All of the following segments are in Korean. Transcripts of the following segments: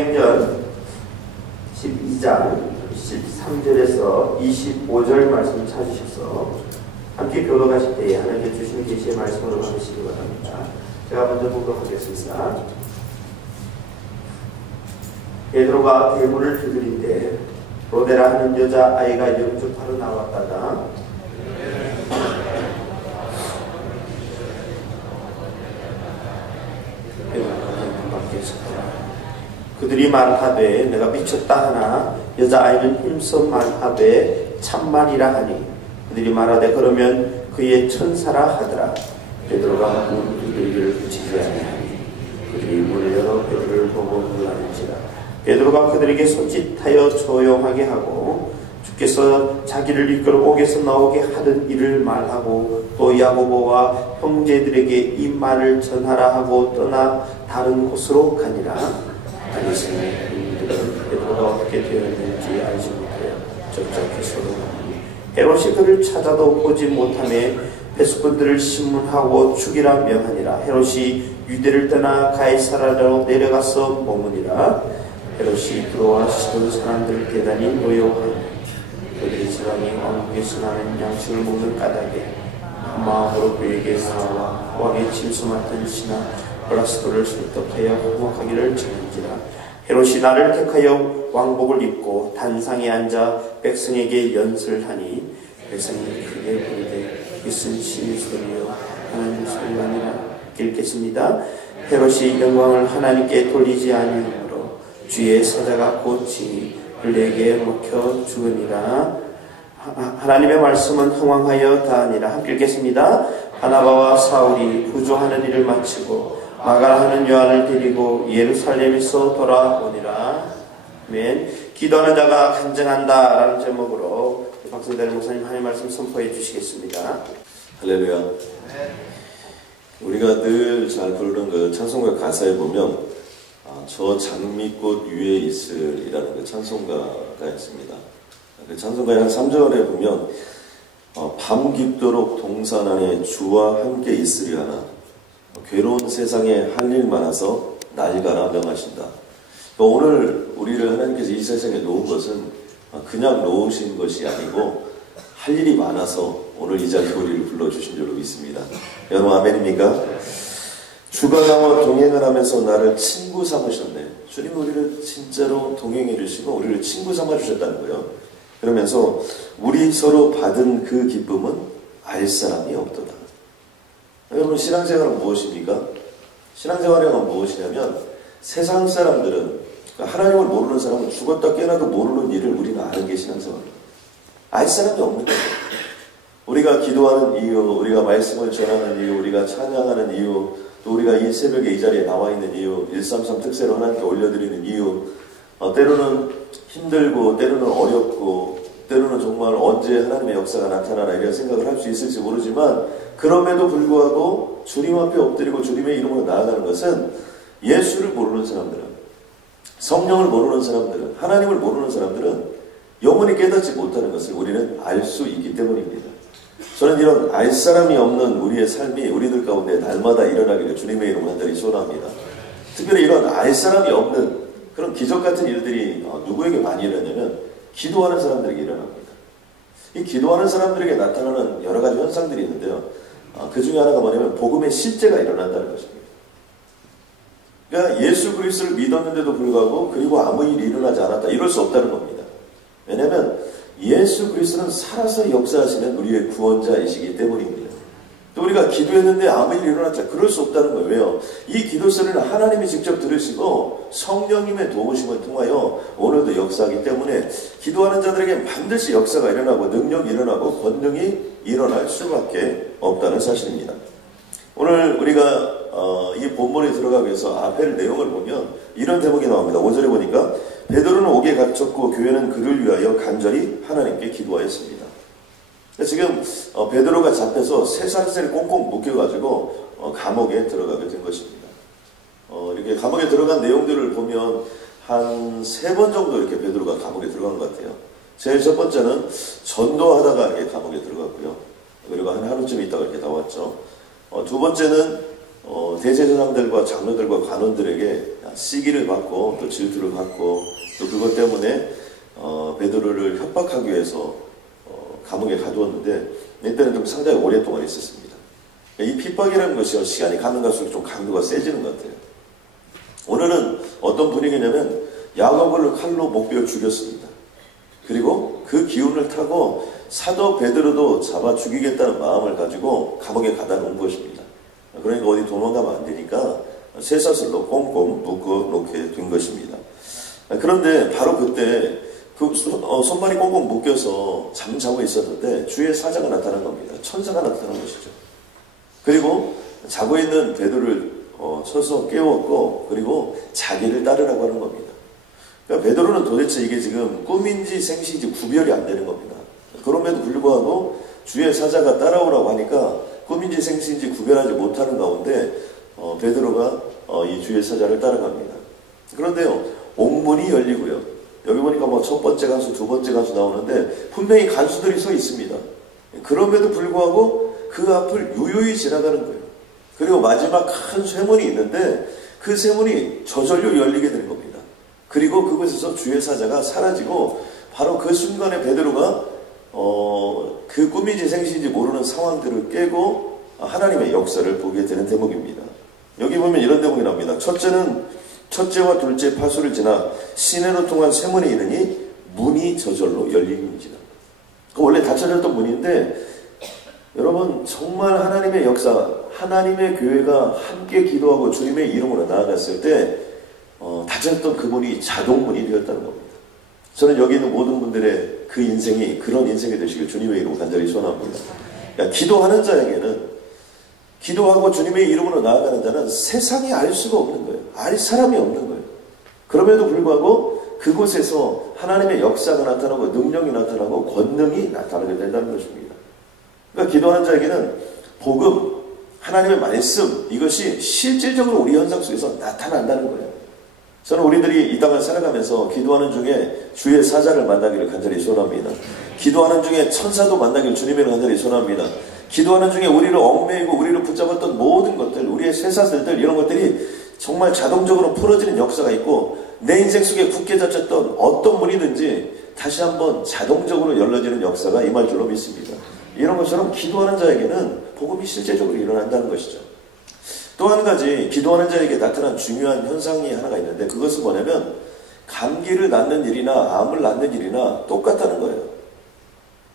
사도행전 12장 13절에서 25절 말씀 찾으셔서 함께 교독하실 때에 하나님께 주신 계시의 말씀으로 받으시기 바랍니다. 제가 먼저 봉독하겠습니다. 베드로가 대문을 두드린 때 로데라 하는 여자아이가 영접하러 나왔다가 그들이 말하되 내가 미쳤다 하나 여자아이는 힘써 말하되 참말이라 하니 그들이 말하되 그러면 그의 천사라 하더라. 베드로가 문 두드리기를 그치지 아니하니 그들이 문을 열어 베드로를 보고 놀라는지라. 베드로가 그들에게 손짓하여 조용하게 하고 주께서 자기를 이끌어 옥에서 나오게 하던 일을 말하고 또 야고보와 형제들에게 이 말을 전하라 하고 떠나 다른 곳으로 가니라. 다니시는 그들은 베드로가 어떻게 되었는지 알지 못하여 적적히 소동하니 헤롯이 그를 찾아도 보지 못하며 배수꾼들을 신문하고 죽이라 명하니라. 헤롯이 유대를 떠나 가이사라로 내려가서 머무니라. 헤롯이 들어와 시돈 사람들을 대단히 노여워하니 그들이 지방이 왕국에서 나는 양식을 먹는 까닭에 한 마음으로 그에게 나와 왕의 침수 맡은 신하 블라스도를 설득하여 호목하기를 정한지라. 헤롯이 나를 택하여 왕복을 입고 단상에 앉아 백성에게 연설하니 백성이 크게 부르되 이것은 신의 소리요 하나님 소리가 아니라. 읽겠습니다. 헤롯이 영광을 하나님께 돌리지 아니하므로 주의 사자가 고치니 그에게 먹혀 죽으니라. 하나님의 말씀은 흥왕하여 다하니라. 함께 읽겠습니다. 바나바와 사울이 부조하는 일을 마치고 마가라하는 요한을 데리고 예루살렘에서 돌아오니라. 아멘. 기도하는 자가 간증한다 라는 제목으로 박성달 목사님 하나님의 말씀 선포해 주시겠습니다. 할렐루야. 우리가 늘 잘 부르는 그 찬송가 가사에 보면 저 장미꽃 위에 있으리라는 그 찬송가가 있습니다. 그 찬송가의 한 3절에 보면 밤 깊도록 동산 안에 주와 함께 있으리 하나 괴로운 세상에 할 일 많아서 날가라 명하신다. 오늘 우리를 하나님께서 이 세상에 놓은 것은 그냥 놓으신 것이 아니고 할 일이 많아서 오늘 이 자리에 우리를 불러주신 줄로 믿습니다. 여러분 아멘입니까? 주가 나와 동행을 하면서 나를 친구 삼으셨네. 주님 우리를 진짜로 동행해 주시고 우리를 친구 삼아 주셨다는 거예요. 그러면서 우리 서로 받은 그 기쁨은 알 사람이 없도다. 여러분 신앙생활은 무엇입니까? 신앙생활은 무엇이냐면 세상 사람들은 하나님을 모르는 사람은 죽었다 깨어나도 모르는 일을 우리는 아는 게 신앙생활입니다. 알 사람이 없는 거예요. 우리가 기도하는 이유, 우리가 말씀을 전하는 이유, 우리가 찬양하는 이유, 또 우리가 이 새벽에 이 자리에 나와 있는 이유, 133 특세로 하나님께 올려드리는 이유, 때로는 힘들고 때로는 어렵고 때로는 정말 언제 하나님의 역사가 나타나나 이런 생각을 할 수 있을지 모르지만 그럼에도 불구하고 주님 앞에 엎드리고 주님의 이름으로 나아가는 것은 예수를 모르는 사람들은, 성령을 모르는 사람들은, 하나님을 모르는 사람들은 영원히 깨닫지 못하는 것을 우리는 알 수 있기 때문입니다. 저는 이런 알 사람이 없는 우리의 삶이 우리들 가운데 날마다 일어나기를 주님의 이름으로 간절히 소원합니다. 특별히 이런 알 사람이 없는 그런 기적 같은 일들이 누구에게 많이 일어나냐면 기도하는 사람들에게 일어납니다. 이 기도하는 사람들에게 나타나는 여러 가지 현상들이 있는데요. 그 중에 하나가 뭐냐면 복음의 실제가 일어난다는 것입니다. 그러니까 예수 그리스도를 믿었는데도 불구하고 그리고 아무 일이 일어나지 않았다. 이럴 수 없다는 겁니다. 왜냐하면 예수 그리스도는 살아서 역사하시는 우리의 구원자이시기 때문입니다. 또 우리가 기도했는데 아무 일이 일어났자 그럴 수 없다는 거예요. 왜요? 이 기도 소리는 하나님이 직접 들으시고 성령님의 도우심을 통하여 오늘도 역사하기 때문에 기도하는 자들에게 반드시 역사가 일어나고 능력이 일어나고 권능이 일어날 수밖에 없다는 사실입니다. 오늘 우리가 이 본문에 들어가기 위해서 앞에 내용을 보면 이런 대목이 나옵니다. 5절에 보니까 베드로는 옥에 갇혔고 교회는 그를 위하여 간절히 하나님께 기도하였습니다. 지금 베드로가 잡혀서 쇠사슬에 꽁꽁 묶여가지고 감옥에 들어가게 된 것입니다. 이렇게 감옥에 들어간 내용들을 보면 한 3번 정도 이렇게 베드로가 감옥에 들어간 것 같아요. 제일 첫 번째는 전도하다가 이렇게 감옥에 들어갔고요. 그리고 한 하루쯤 있다가 이렇게 나왔죠. 두 번째는 대제사장들과 장로들과 관원들에게 시기를 받고 또 질투를 받고 또 그것 때문에 베드로를 협박하기 위해서 감옥에 가두었는데 이때는 좀 상당히 오랫동안 있었습니다. 이 핍박이라는 것이 시간이 가면 갈수록 좀 강도가 세지는 것 같아요. 오늘은 어떤 분위기냐면 야고보를 칼로 목베어 죽였습니다. 그리고 그 기운을 타고 사도 베드로도 잡아 죽이겠다는 마음을 가지고 감옥에 가다 놓은 것입니다. 그러니까 어디 도망가면 안 되니까 쇠사슬로 꽁꽁 묶어 놓게 된 것입니다. 그런데 바로 그때 그 손발이 꽁꽁 묶여서 잠자고 있었는데 주의 사자가 나타난 겁니다. 천사가 나타난 것이죠. 그리고 자고 있는 베드로를 쳐서 깨웠고 그리고 자기를 따르라고 하는 겁니다. 그러니까 베드로는 도대체 이게 지금 꿈인지 생시인지 구별이 안 되는 겁니다. 그럼에도 불구하고 주의 사자가 따라오라고 하니까 꿈인지 생시인지 구별하지 못하는 가운데 베드로가 이 주의 사자를 따라갑니다. 그런데요, 옥문이 열리고요. 여기 보니까 뭐 첫 번째 간수, 두 번째 간수 나오는데 분명히 간수들이 서 있습니다. 그럼에도 불구하고 그 앞을 유유히 지나가는 거예요. 그리고 마지막 큰 쇠문이 있는데 그 쇠문이 저절로 열리게 되는 겁니다. 그리고 그곳에서 주의 사자가 사라지고 바로 그 순간에 베드로가 그 꿈인지 생시인지 모르는 상황들을 깨고 하나님의 역사를 보게 되는 대목입니다. 여기 보면 이런 대목이 나옵니다. 첫째와 둘째 파수를 지나 시내로 통한 쇠문이 이르니 문이 저절로 열리는지라. 원래 닫혀졌던 문인데 여러분 정말 하나님의 역사, 하나님의 교회가 함께 기도하고 주님의 이름으로 나아갔을 때 닫혔던 그 문이 자동문이 되었다는 겁니다. 저는 여기 있는 모든 분들의 그 인생이 그런 인생이 되시길 주님의 이름으로 간절히 소원합니다. 그러니까 기도하는 자에게는, 기도하고 주님의 이름으로 나아가는 자는 세상에 알 수가 없는 거예요. 알 사람이 없는 거예요. 그럼에도 불구하고 그곳에서 하나님의 역사가 나타나고 능력이 나타나고 권능이 나타나게 된다는 것입니다. 그러니까 기도하는 자에게는 복음, 하나님의 말씀, 이것이 실질적으로 우리 현상 속에서 나타난다는 거예요. 저는 우리들이 이 땅을 살아가면서 기도하는 중에 주의 사자를 만나기를 간절히 소원합니다. 기도하는 중에 천사도 만나기를 주님을 간절히 소원합니다. 기도하는 중에 우리를 얽매이고 우리를 붙잡았던 모든 것들, 우리의 쇠사슬들, 이런 것들이 정말 자동적으로 풀어지는 역사가 있고 내 인생 속에 굳게 닫혔던 어떤 문이든지 다시 한번 자동적으로 열려지는 역사가 임할 줄로 믿습니다. 이런 것처럼 기도하는 자에게는 복음이 실제적으로 일어난다는 것이죠. 또 한 가지 기도하는 자에게 나타난 중요한 현상이 하나가 있는데 그것은 뭐냐면 감기를 낫는 일이나 암을 낫는 일이나 똑같다는 거예요.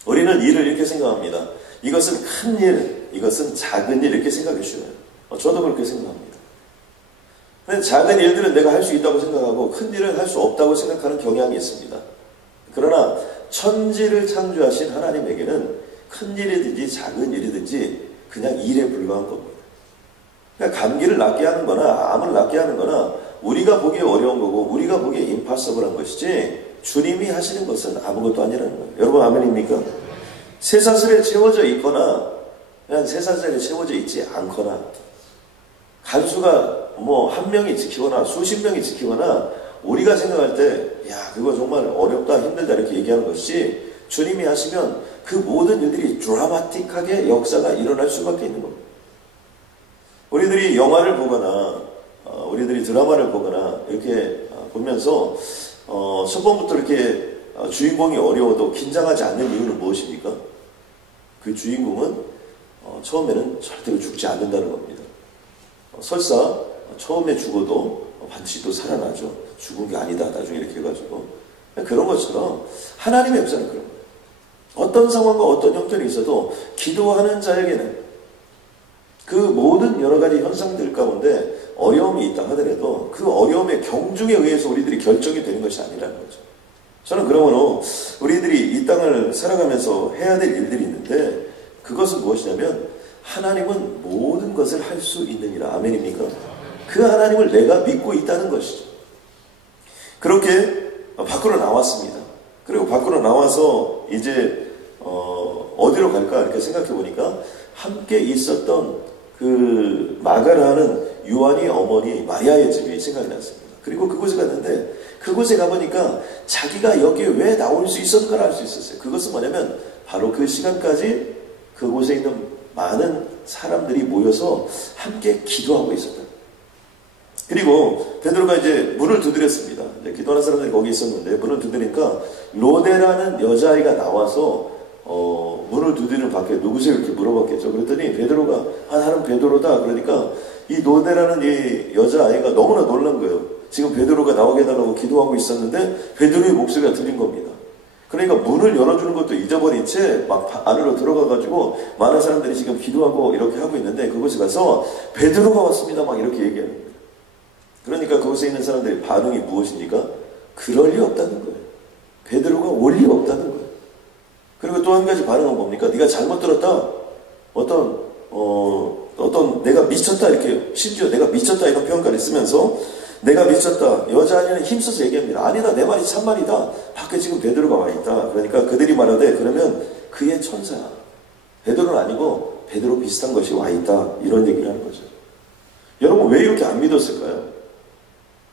우리는 일을 이렇게 생각합니다. 이것은 큰 일, 이것은 작은 일 이렇게 생각이 쉬워요. 저도 그렇게 생각합니다. 근데 작은 일들은 내가 할 수 있다고 생각하고 큰 일은 할 수 없다고 생각하는 경향이 있습니다. 그러나 천지를 창조하신 하나님에게는 큰 일이든지 작은 일이든지 그냥 일에 불과한 겁니다. 그러니까 감기를 낫게 하는 거나 암을 낫게 하는 거나 우리가 보기에 어려운 거고 우리가 보기에 임파서블한 것이지 주님이 하시는 것은 아무것도 아니라는 거예요. 여러분 아멘입니까? 쇠사슬에 채워져 있거나 그냥 쇠사슬에 채워져 있지 않거나 간수가 뭐 한 명이 지키거나 수십 명이 지키거나 우리가 생각할 때 야 그거 정말 어렵다 힘들다 이렇게 얘기하는 것이 주님이 하시면 그 모든 일들이 드라마틱하게 역사가 일어날 수밖에 있는 겁니다. 우리들이 영화를 보거나 우리들이 드라마를 보거나 이렇게 보면서 첫 번부터 이렇게 주인공이 어려워도 긴장하지 않는 이유는 무엇입니까? 그 주인공은 처음에는 절대로 죽지 않는다는 겁니다. 설사 처음에 죽어도 반드시 또 살아나죠. 죽은 게 아니다 나중에 이렇게 해가지고 그런 것처럼 하나님의 역사는 그런 거예요. 어떤 상황과 어떤 형편이 있어도 기도하는 자에게는 그 모든 여러 가지 현상들 가운데 어려움이 있다 하더라도 그 어려움의 경중에 의해서 우리들이 결정이 되는 것이 아니라는 거죠. 저는 그러므로 우리들이 이 땅을 살아가면서 해야 될 일들이 있는데 그것은 무엇이냐면 하나님은 모든 것을 할 수 있느니라. 아멘입니까? 그 하나님을 내가 믿고 있다는 것이죠. 그렇게 밖으로 나왔습니다. 그리고 밖으로 나와서 이제 어디로 갈까 이렇게 생각해 보니까 함께 있었던 그 마가라는 요한의 어머니 마리아의 집이 생각이 났습니다. 그리고 그곳에 갔는데 그곳에 가보니까 자기가 여기에 왜 나올 수 있었는가를 알 수 있었어요. 그것은 뭐냐면 바로 그 시간까지 그곳에 있는 많은 사람들이 모여서 함께 기도하고 있었다. 그리고 베드로가 이제 문을 두드렸습니다. 이제 기도하는 사람들이 거기 있었는데 문을 두드리니까 로데라는 여자아이가 나와서 문을 두드리는 밖에 누구세요? 이렇게 물어봤겠죠. 그랬더니 베드로가 나는 베드로다. 그러니까 이 로데라는 이 여자아이가 너무나 놀란 거예요. 지금 베드로가 나오게 해달라고 기도하고 있었는데 베드로의 목소리가 들린 겁니다. 그러니까 문을 열어주는 것도 잊어버린 채 막 안으로 들어가가지고 많은 사람들이 지금 기도하고 이렇게 하고 있는데 그곳에 가서 베드로가 왔습니다. 막 이렇게 얘기하는 거예요. 그러니까 그곳에 있는 사람들의 반응이 무엇입니까? 그럴 리 없다는 거예요. 베드로가 올 리 없다는 거예요. 그리고 또 한 가지 반응은 뭡니까? 네가 잘못 들었다. 어떤 내가 미쳤다 이렇게 심지어 내가 미쳤다 이런 표현까지 쓰면서 내가 미쳤다. 여자아이는 힘써서 얘기합니다. 아니다. 내 말이 참말이다. 밖에 지금 베드로가 와 있다. 그러니까 그들이 말하되 그러면 그의 천사야. 베드로는 아니고 베드로 비슷한 것이 와 있다. 이런 얘기를 하는 거죠. 여러분 왜 이렇게 안 믿었을까요?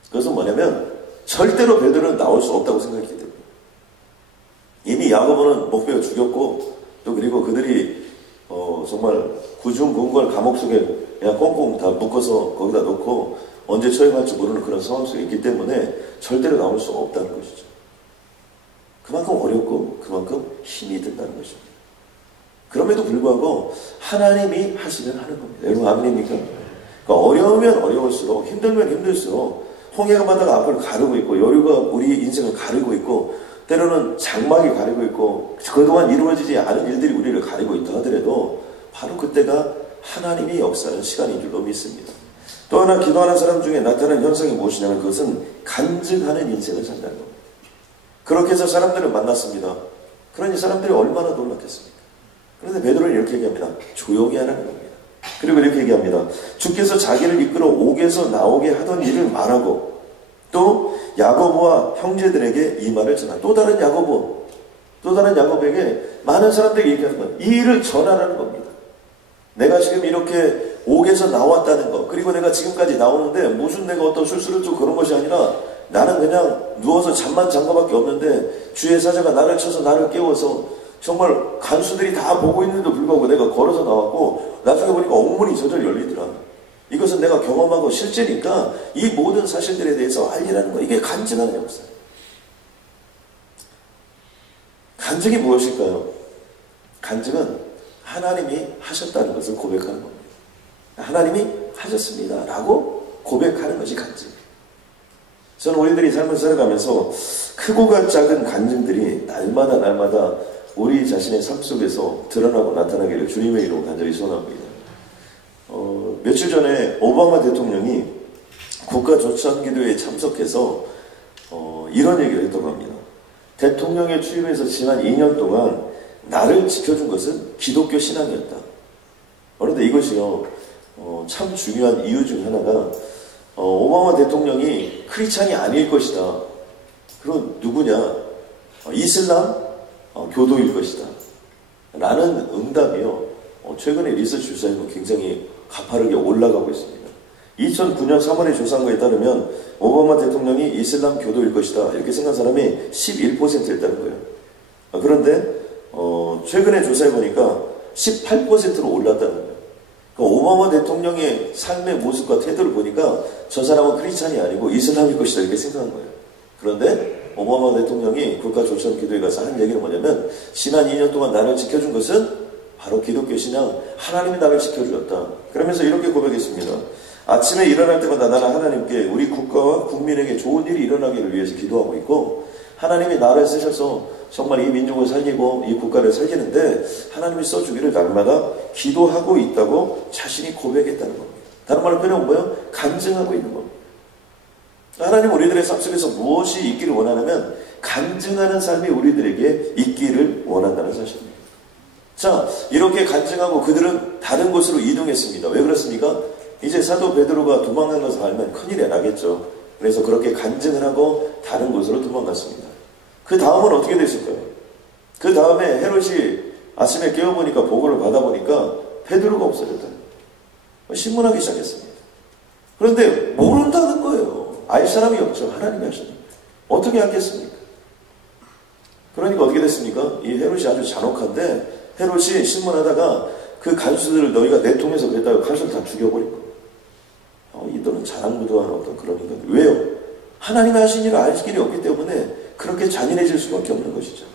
그것은 뭐냐면 절대로 베드로는 나올 수 없다고 생각했기 때문에 이미 야고보는 목베어 죽였고 또 그리고 그들이 정말 구중궁궐 감옥 속에 그냥 꽁꽁 다 묶어서 거기다 놓고 언제 처형할지 모르는 그런 상황 속에 있기 때문에 절대로 나올 수 없다는 것이죠. 그만큼 어렵고 그만큼 힘이 든다는 것입니다. 그럼에도 불구하고 하나님이 하시면 하는 겁니다. 여러분 아멘입니까? 그러니까 어려우면 어려울수록 힘들면 힘들수록 홍해가 바다가 앞을 가르고 있고 여류가 우리 인생을 가르고 있고 때로는 장막이 가리고 있고 그동안 이루어지지 않은 일들이 우리를 가리고 있다 하더라도 바로 그때가 하나님이 역사하는 시간인 줄로 믿습니다. 또 하나 기도하는 사람 중에 나타나는 현상이 무엇이냐면 그것은 간증하는 인생을 산다는 겁니다. 그렇게 해서 사람들을 만났습니다. 그러니 사람들이 얼마나 놀랐겠습니까? 그런데 베드로는 이렇게 얘기합니다. 조용히 하라는 겁니다. 그리고 이렇게 얘기합니다. 주께서 자기를 이끌어 옥에서 나오게 하던 일을 말하고 또 야고보와 형제들에게 이 말을 전하. 또 다른 야고보에게 많은 사람들이 얘기하는 거예요. 이 일을 전하라는 겁니다. 내가 지금 이렇게 옥에서 나왔다는 거 그리고 내가 지금까지 나오는데 무슨 내가 어떤 술수를 좀 그런 것이 아니라 나는 그냥 누워서 잠만 잔 것밖에 없는데 주의 사자가 나를 쳐서 나를 깨워서 정말 간수들이 다 보고 있는데도 불구하고 내가 걸어서 나왔고 나중에 보니까 옥문이 저절 열리더라. 이것은 내가 경험하고 실제니까 이 모든 사실들에 대해서 알리라는 거예요. 이게 간증하는 역사예요. 간증이 무엇일까요? 간증은 하나님이 하셨다는 것을 고백하는 겁니다. 하나님이 하셨습니다 라고 고백하는 것이 간증이에요. 저는 우리들이 삶을 살아가면서 크고 작은 간증들이 날마다 우리 자신의 삶 속에서 드러나고 나타나기를 주님의 이름으로 간절히 소원합니다. 며칠 전에 오바마 대통령이 국가조찬기도회에 참석해서 이런 얘기를 했던 겁니다. 대통령에 취임해서 지난 2년 동안 나를 지켜준 것은 기독교 신앙이었다. 그런데 이것이요 참 중요한 이유 중 하나가 오바마 대통령이 크리스찬이 아닐 것이다. 그건 누구냐? 이슬람 교도일 것이다. 라는 응답이요. 최근에 리서치 조사에는 굉장히 가파르게 올라가고 있습니다. 2009년 3월의 조사한 거에 따르면 오바마 대통령이 이슬람 교도일 것이다. 이렇게 생각한 사람이 11%였다는 거예요. 그런데 최근에 조사해 보니까 18%로 올랐다는 거예요. 그러니까 오바마 대통령의 삶의 모습과 태도를 보니까 저 사람은 크리스찬이 아니고 이슬람일 것이다 이렇게 생각한 거예요. 그런데 오바마 대통령이 국가조찬기도회 가서 한 얘기는 뭐냐면 지난 2년 동안 나를 지켜준 것은 바로 기독교 신앙, 하나님이 나를 지켜주었다. 그러면서 이렇게 고백했습니다. 아침에 일어날 때마다 나는 하나님께 우리 국가와 국민에게 좋은 일이 일어나기를 위해서 기도하고 있고 하나님이 나를 쓰셔서 정말 이 민족을 살리고 이 국가를 살리는데 하나님이 써주기를 날마다 기도하고 있다고 자신이 고백했다는 겁니다. 다른 말로 표현하면 뭐예요? 간증하고 있는 겁니다. 하나님 우리들의 삶 속에서 무엇이 있기를 원하냐면 간증하는 삶이 우리들에게 있기를 원한다는 사실입니다. 자, 이렇게 간증하고 그들은 다른 곳으로 이동했습니다. 왜 그렇습니까? 이제 사도 베드로가 도망간 것을 알면 큰일이 나겠죠. 그래서 그렇게 간증을 하고 다른 곳으로 도망갔습니다. 그 다음은 어떻게 됐을까요? 그 다음에 헤롯이 아침에 깨어보니까 보고를 받아보니까 베드로가 없어졌다. 신문하기 시작했습니다. 그런데 모른다는 거예요. 알 사람이 없죠. 하나님이 하셨습니다. 어떻게 알겠습니까? 그러니까 어떻게 됐습니까? 이 헤롯이 아주 잔혹한데 헤롯이 신문하다가 그 간수들을 너희가 내 통해서 그랬다고 간수를 다 죽여버린 거예요. 이들은 자랑무도한 어떤 그런 인간들. 왜요? 하나님이 하신 일을 알 길이 없기 때문에 그렇게 잔인해질 수밖에 없는 것이죠.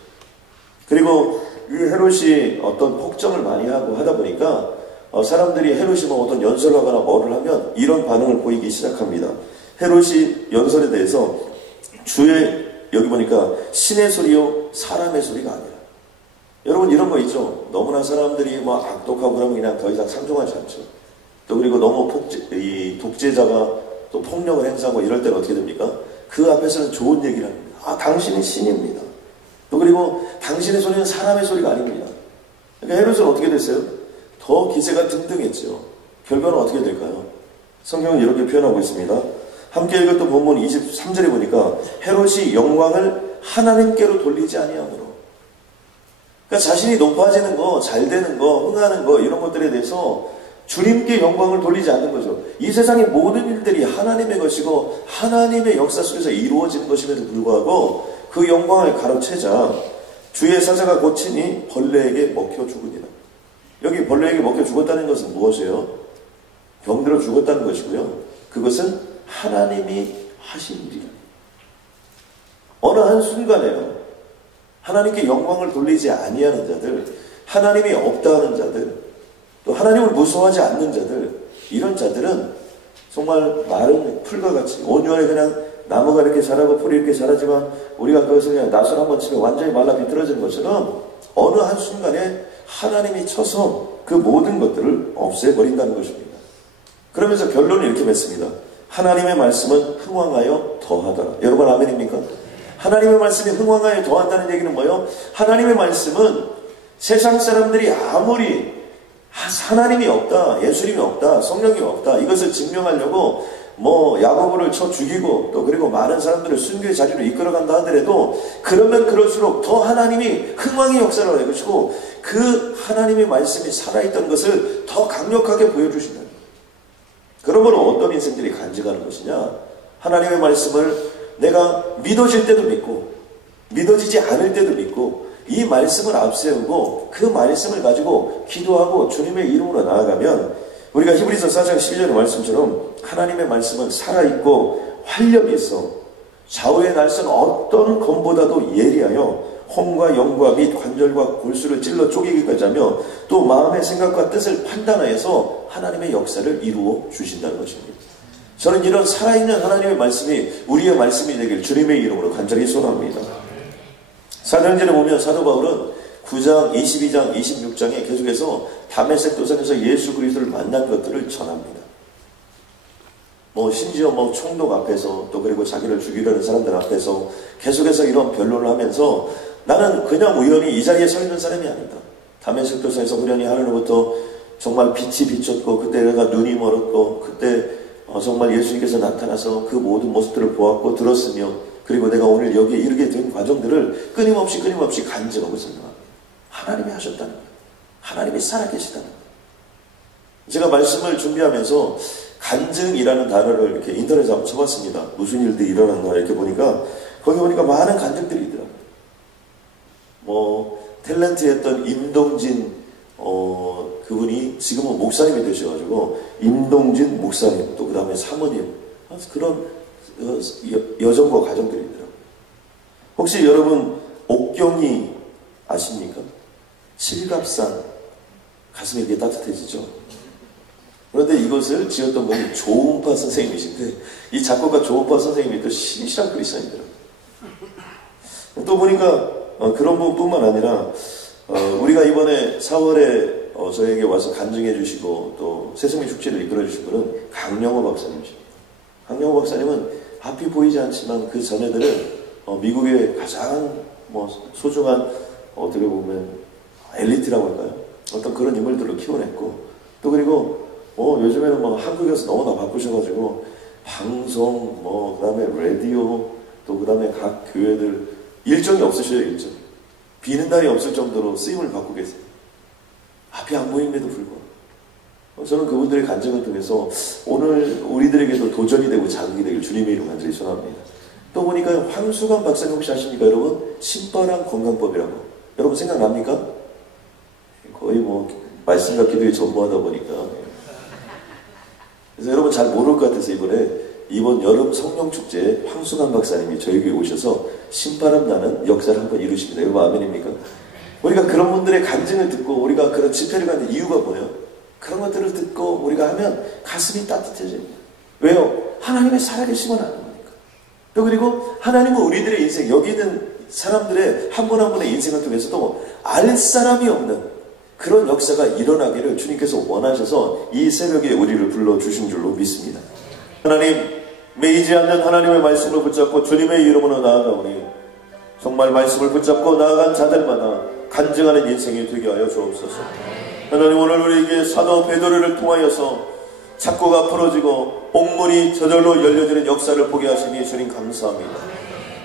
그리고 이 헤롯이 어떤 폭정을 많이 하고 하다 보니까 사람들이 헤롯이 뭐 어떤 연설하거나 뭐를 하면 이런 반응을 보이기 시작합니다. 헤롯이 연설에 대해서 여기 보니까 신의 소리요 사람의 소리가 아니라. 여러분 이런 거 있죠. 너무나 사람들이 막 악독하고 그러면 그냥 더 이상 상종하지 않죠. 또 그리고 너무 독재자가 또 폭력을 행사하고 이럴 때는 어떻게 됩니까? 그 앞에서는 좋은 얘기를 합니다. 당신은 신입니다. 또 그리고 당신의 소리는 사람의 소리가 아닙니다. 그러니까 헤롯은 어떻게 됐어요? 더 기세가 등등했죠. 결과는 어떻게 될까요? 성경은 이렇게 표현하고 있습니다. 함께 읽었던 본문 23절에 보니까 헤롯이 영광을 하나님께로 돌리지 아니하므로. 그러니까 자신이 높아지는 거, 잘 되는 거, 흥하는 거 이런 것들에 대해서 주님께 영광을 돌리지 않는 거죠. 이 세상의 모든 일들이 하나님의 것이고 하나님의 역사 속에서 이루어지는 것임에도 불구하고 그 영광을 가로채자 주의 사자가 고치니 벌레에게 먹혀 죽으니라. 여기 벌레에게 먹혀 죽었다는 것은 무엇이에요? 병들어 죽었다는 것이고요. 그것은 하나님이 하신 일이라. 어느 한순간에요. 하나님께 영광을 돌리지 아니하는 자들, 하나님이 없다 하는 자들, 또 하나님을 무서워하지 않는 자들, 이런 자들은 정말 마른 풀과 같이 온유하게 그냥 나무가 이렇게 자라고 풀이 이렇게 자라지만 우리가 그것을 그냥 나술 한번 치면 완전히 말라 비틀어지는 것처럼 어느 한순간에 하나님이 쳐서 그 모든 것들을 없애버린다는 것입니다. 그러면서 결론을 이렇게 맺습니다. 하나님의 말씀은 흥왕하여 더하더라. 여러분 아멘입니까? 하나님의 말씀이 흥왕하여 더한다는 얘기는 뭐예요? 하나님의 말씀은 세상 사람들이 아무리 하나님이 없다, 예수님이 없다, 성령이 없다 이것을 증명하려고 뭐 야고보를 쳐 죽이고 또 그리고 많은 사람들을 순교의 자리로 이끌어간다 하더라도 그러면 그럴수록 더 하나님이 흥왕의 역사를 할 것이고 그 하나님의 말씀이 살아있던 것을 더 강력하게 보여주신다. 그러므로 어떤 인생들이 간직하는 것이냐? 하나님의 말씀을 내가 믿어질 때도 믿고 믿어지지 않을 때도 믿고 이 말씀을 앞세우고 그 말씀을 가지고 기도하고 주님의 이름으로 나아가면 우리가 히브리서 4장 12절의 말씀처럼 하나님의 말씀은 살아있고 활력이 있어 좌우의 날선 어떤 검보다도 예리하여 혼과 영과 및 관절과 골수를 찔러 쪼개기까지 하며 또 마음의 생각과 뜻을 판단하여서 하나님의 역사를 이루어 주신다는 것입니다. 저는 이런 살아있는 하나님의 말씀이 우리의 말씀이 되길 주님의 이름으로 간절히 소원합니다. 사도행전에 보면 사도 바울은 9장, 22장, 26장에 계속해서 다메섹 도상에서 예수 그리스도를 만난 것들을 전합니다. 심지어 총독 앞에서 또 그리고 자기를 죽이려는 사람들 앞에서 계속해서 이런 변론을 하면서 나는 그냥 우연히 이 자리에 서 있는 사람이 아니다. 다메섹 도상에서 우연히 하늘로부터 정말 빛이 비쳤고 그때 내가 눈이 멀었고 그때 정말 예수님께서 나타나서 그 모든 모습들을 보았고 들었으며 그리고 내가 오늘 여기에 이르게 된 과정들을 끊임없이 간증하고 있습니다. 하나님이 하셨다는 거예요. 하나님이 살아계시다는 거예요. 제가 말씀을 준비하면서 간증이라는 단어를 이렇게 인터넷에 한번 쳐봤습니다. 무슨 일들이 일어났나 이렇게 보니까 거기 보니까 많은 간증들이 있더라고요. 탤런트였던 임동진 그분이 지금은 목사님이 되셔가지고 임동진 목사님 또 그 다음에 사모님 그런 여정과 가정들이 있더라고요. 혹시 여러분 옥경이 아십니까? 칠갑산 가슴이 이렇게 따뜻해지죠. 그런데 이것을 지었던 분이 조은파 선생님이신데 이 작곡가 조은파 선생님이 또 신실한 크리스천이더라고요. 또 보니까 그런 부분뿐만 아니라 우리가 이번에 4월에 저에게 와서 간증해 주시고 또 새생명 축제를 이끌어 주신 분은 강영호 박사님이십니다. 강영호 박사님은 앞이 보이지 않지만 그 자녀들은 미국의 가장 소중한 어떻게 보면 엘리트라고 할까요? 어떤 그런 인물들로 키워냈고 또 그리고 요즘에는 한국에서 너무나 바쁘셔가지고 방송 그 다음에 라디오 또 그 다음에 각 교회들 일정이 없으셔요. 일정 비는 날이 없을 정도로 쓰임을 받고 계세요. 앞이 안 보임에도 불구하고 저는 그분들의 간증을 통해서 오늘 우리들에게도 도전이 되고 자극이 되길 주님의 이름 간절히 소원합니다. 또 보니까 황수관 박사님 혹시 아십니까 여러분? 신바람 건강법이라고 여러분 생각납니까? 거의 말씀과 기도에 전무하다 보니까 그래서 여러분 잘 모를 것 같아서 이번 여름 성령축제에 황순환 박사님이 저희 교회에 오셔서 신바람 나는 역사를 한번 이루십니다. 여러분 아멘입니까? 우리가 그런 분들의 간증을 듣고 우리가 그런 집회를 가는 이유가 뭐예요? 그런 것들을 듣고 우리가 하면 가슴이 따뜻해집니다. 왜요? 하나님의 살아계심을 아는 거니까. 또 그리고 하나님은 우리들의 인생, 여기 있는 사람들의 한 분 한 분의 인생을 통해서도 알 사람이 없는 그런 역사가 일어나기를 주님께서 원하셔서 이 새벽에 우리를 불러주신 줄로 믿습니다. 하나님, 매이지 않는 하나님의 말씀을 붙잡고 주님의 이름으로 나아가오니 정말 말씀을 붙잡고 나아간 자들마다 간증하는 인생이 되게 하여 주옵소서. 하나님, 오늘 우리에게 사도 베드로를 통하여서 착고가 풀어지고 옥문이 저절로 열려지는 역사를 보게 하시니 주님 감사합니다.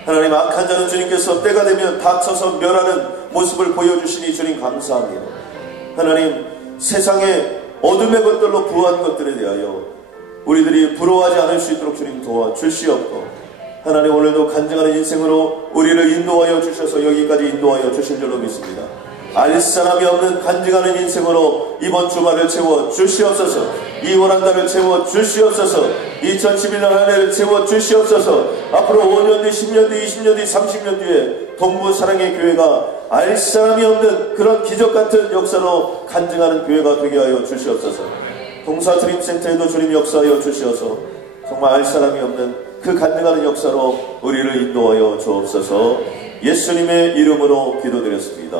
하나님, 악한 자는 주님께서 때가 되면 다쳐서 멸하는 모습을 보여주시니 주님 감사합니다. 하나님, 세상의 어둠의 것들로 부한 것들에 대하여 우리들이 부러워하지 않을 수 있도록 주님 도와주시옵고, 하나님 오늘도 간증하는 인생으로 우리를 인도하여 주셔서 여기까지 인도하여 주실 줄로 믿습니다. 알 사람이 없는 간증하는 인생으로 이번 주말을 채워 주시옵소서. 이원한 달을 채워 주시옵소서. 2011년 한 해를 채워 주시옵소서. 앞으로 5년 뒤, 10년 뒤, 20년 뒤, 30년 뒤에 동부 사랑의 교회가 알 사람이 없는 그런 기적같은 역사로 간증하는 교회가 되게 하여 주시옵소서. 동사 드림센터에도 주님 역사하여 주시어서 정말 알 사람이 없는 그 간증하는 역사로 우리를 인도하여 주옵소서. 예수님의 이름으로 기도드렸습니다.